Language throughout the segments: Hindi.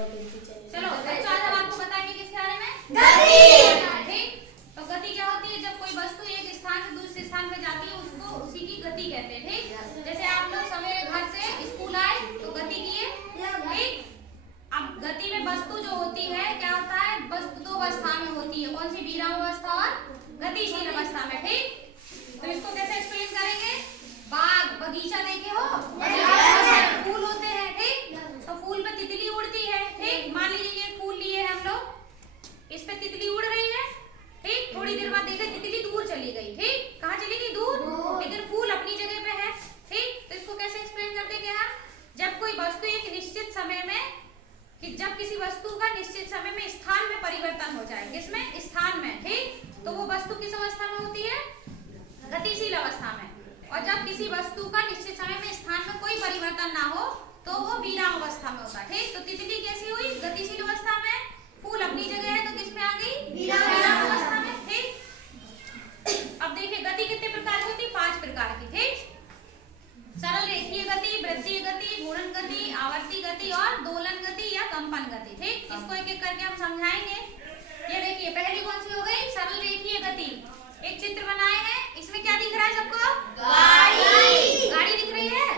चलो बच्चों, आज हम आपको बताएंगे किसके बारे में? गति। ठीक, तो गति क्या होती है? जब कोई वस्तु एक स्थान से दूसरे स्थान पे जाती है उसको उसी की गति कहते हैं। ठीक, जैसे आप लोग सवेरे घर से स्कूल आए तो गति किए। ठीक, अब गति में वस्तु जो होती है क्या होता है? वस्तु दो अवस्था में होती है। कौन सी? विराम अवस्था और गतिशील अवस्था में। ठीक, तो इसको कैसे एक्सप्लेन करेंगे? बाग बगीचा देखे हो, फूल होते हैं। ठीक, तो फूल पे तितली उड़ती है। ठीक, मान लीजिए ये फूल लिए हैं हम लोग, इस पे तितली उड़ रही है। ठीक, थोड़ी देर बाद देखे तितली दूर चली गई। ठीक, कहाँ चली गई? दूर, लेकिन फूल अपनी जगह पे है। ठीक, तो इसको कैसे एक्सप्लेन करते हैं? क्या? जब कोई वस्तु एक निश्चित समय में, कि जब किसी वस्तु का निश्चित समय में स्थान में परिवर्तन हो जाए, किसमें? स्थान में। ठीक, तो वो वस्तु किस अवस्था में होती है? गतिशील अवस्था में। और जब किसी वस्तु का निश्चित समय में स्थान में कोई परिवर्तन ना हो तो वो विराम अवस्था में होता है। ठीक, तो तितली कैसी हुई? गतिशील अवस्था में। फूल अपनी जगह है तो किस में आ गई? विराम अवस्था में। ठीक, अब देखिए गति कितने प्रकार की होती है? 5 प्रकार की। ठीक, सरल रेखीय गति, वृत्तीय गति, घूर्णन गति, आवर्ती गति और दोलन गति या कंपन गति। ठीक, इसको एक एक करके हम समझाएंगे। ये देखिए पहली कौन सी हो गई? सरल रेखीय गति। एक चित्र बनाए हैं, इसमें क्या दिख रहा है सबको? गाड़ी। गाड़ी दिख रही है?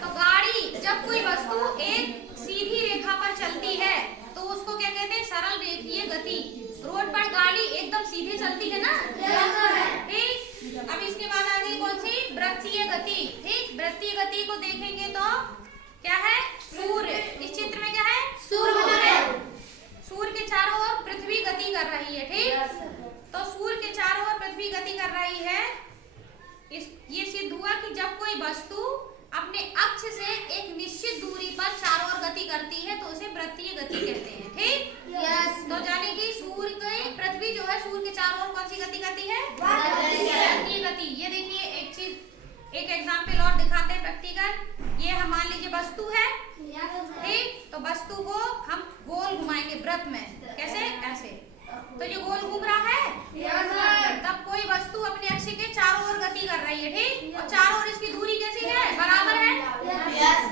तो गाड़ी, जब कोई वस्तु एक सीधी रेखा पर चलती है तो उसको क्या कहते हैं? सरल रेखीय गति। रोड पर गाड़ी एकदम सीधे चलती है ना? ठीक, अब इसके बाद आ गई कौन सी? वृत्तीय गति। ठीक, वृत्तीय गति को देखेंगे तो क्या है? सूर्य। इस चित्र में क्या है? सूर्य। सूर्य के चारों ओर पृथ्वी गति कर रही है। ठीक, तो सूर्य के चारों ओर पृथ्वी गति कर रही है। ये सिद्ध हुआ कि जब कोई वस्तु अपने अक्ष से एक निश्चित दूरी पर चारों ओर गति करती है तो उसे वृत्तीय गति कहते हैं। ठीक, तो जाने की सूर्य की पृथ्वी जो है सूर्य के चारों ओर कौन सी गति करती है? वृत्तीय गति। ये देखिए एक चीज, एक एग्जाम्पल और दिखाते हैं व्यक्तिगत। ये हम मान लीजिए वस्तु है। ठीक, तो वस्तु को हम गोल घुमाएंगे वृत्त में। कैसे? ऐसे। तो ये गोल घूम रहा है। तब कोई वस्तु अपने अक्ष के चारों ओर गति कर रही है। ठीक, और चारों ओर इसकी दूरी कैसी है? बराबर है।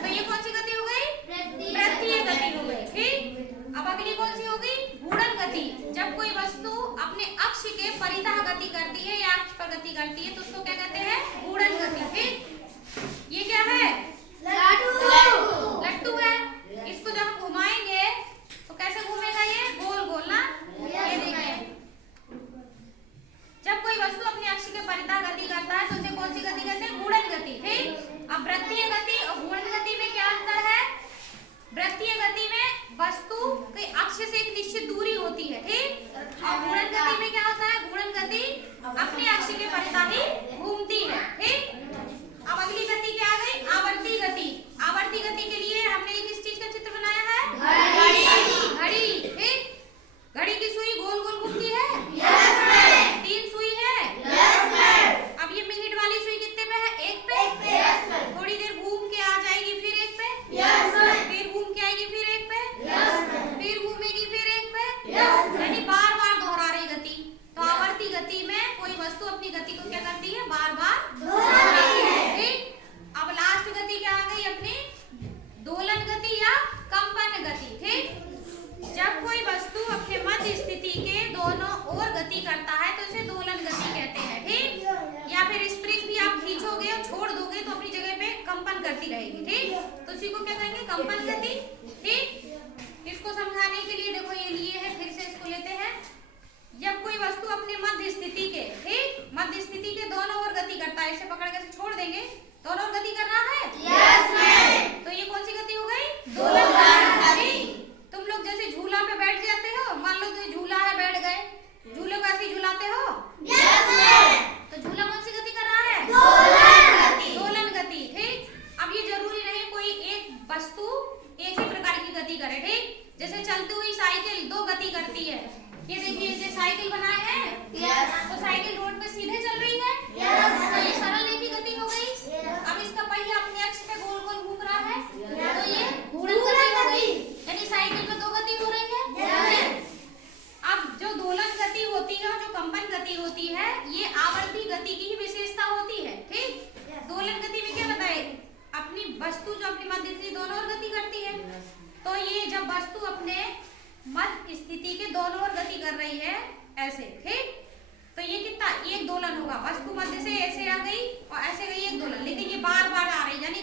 तो ये कौन सी गति हो गई? वृत्तीय गति हो गई। ठीक, अब अगली कौन सी हो गई? घूर्णन गति। जब कोई वस्तु अपने अक्ष के परितः गति करती है या अक्ष पर गति करती है तो उसको क्या कहते हैं? घूर्णन गति। ठीक, ये क्या है? लट्टू है। इसको जब हम घुमाएंगे तो कैसे घूमेगा? ये गोल गोल ना। ये देखिए जब कोई वस्तु अपने अक्ष के परितः गति करता है तो उसे कौन सी गति कहते हैं? घूर्णन गति। ठीक, अब वृत्तीय गति और घूर्णन गति में क्या अंतर है? वृत्तीय गति में वस्तु के अक्ष से एक निश्चित दूरी होती है। ठीक, और घूर्णन गति में क्या होता है? घूर्णन गति अपने अक्ष के परितः ही घूमती है। ठीक, अब अगली गति क्या आ गई? आवर्ती गति। आवर्ती गति के लिए हमने किस चीज का चित्र बनाया है? घड़ी। ठीक, घड़ी की सुई गोल गोल घूमती है। 3 सुई है। अब ये मिनट वाली सुई कितने पे है? 1 पे। थोड़ी देर घूम के आ जाएगी फिर 1 पे। फिर घूम के आएगी फिर 1 पे। फिर घूमेगी फिर 1 पे। यानी बार बार दोहरा रही गति। तो आवर्ती गति में कोई वस्तु अपनी गति को क्या करती है? बार बार दोहराती है। ठीक, अब लास्ट गति क्या आ गई अपनी? दोलन गति या कंपन गति। ठीक, जब कोई वस्तु अपने मध्य स्थिति के दोनों ओर गति करता है तो इसे दोलन गति कहते हैं। ठीक, या फिर स्प्रिंग भी आप खींचोगे और छोड़ दोगे तो अपनी जगह पे कंपन करती रहेगी। ठीक, तो इसी को क्या कहेंगे? कंपन गति। ठीक, इसको समझाने के लिए देखो ये लिए है, फिर से इसको लेते हैं। जब कोई वस्तु अपने मध्य स्थिति के, ठीक, मध्य स्थिति के दोनों ओर गति करता है, इसे पकड़ के छोड़ देंगे, दोनों ओर गति कर रहा है। तो ये कौन सी गति हो गई? दोलन गति। तुम लोग जैसे झूला पे बैठ जाते हो, मान लो तो झूला है, बैठ गए, झूले को ऐसे झूलाते हो। तो झूला कौन सी गति कर रहा है? दोलन गति। ठीक, अब ये जरूरी नहीं कोई एक वस्तु एक ही प्रकार की गति करे। ठीक, जैसे चलती हुई साइकिल 2 गति करती है। ये देखिए ये साइकिल बनाए हैं। तो साइकिल रोड पे सीधे चल रही है। तो ये सरल रेखीय गति हो गई। अब इसका पहिया अपने अक्ष पे गोल गोल घूम रहा है तो ये घूर्णन गति हो गई। यानी साइकिल में 2 गति हो रही है। अब जो दोलन गति होती है और जो कंपन गति होती है ये आवर्ती गति की ही विशेषता होती है। ठीक, दोलन गति में क्या बताए? अपनी वस्तु जो अपनी मध्य स्थिति दोनों ओर गति करती है तो ये जब जब वस्तु अपने मध्य स्थिति के दोनों ओर गति कर रही है ऐसे, ठीक, तो ये कितना, एक दोलन होगा। वस्तु मध्य से ऐसे आ गई और ऐसे गई, एक दोलन, लेकिन ये बार बार आ रही, यानी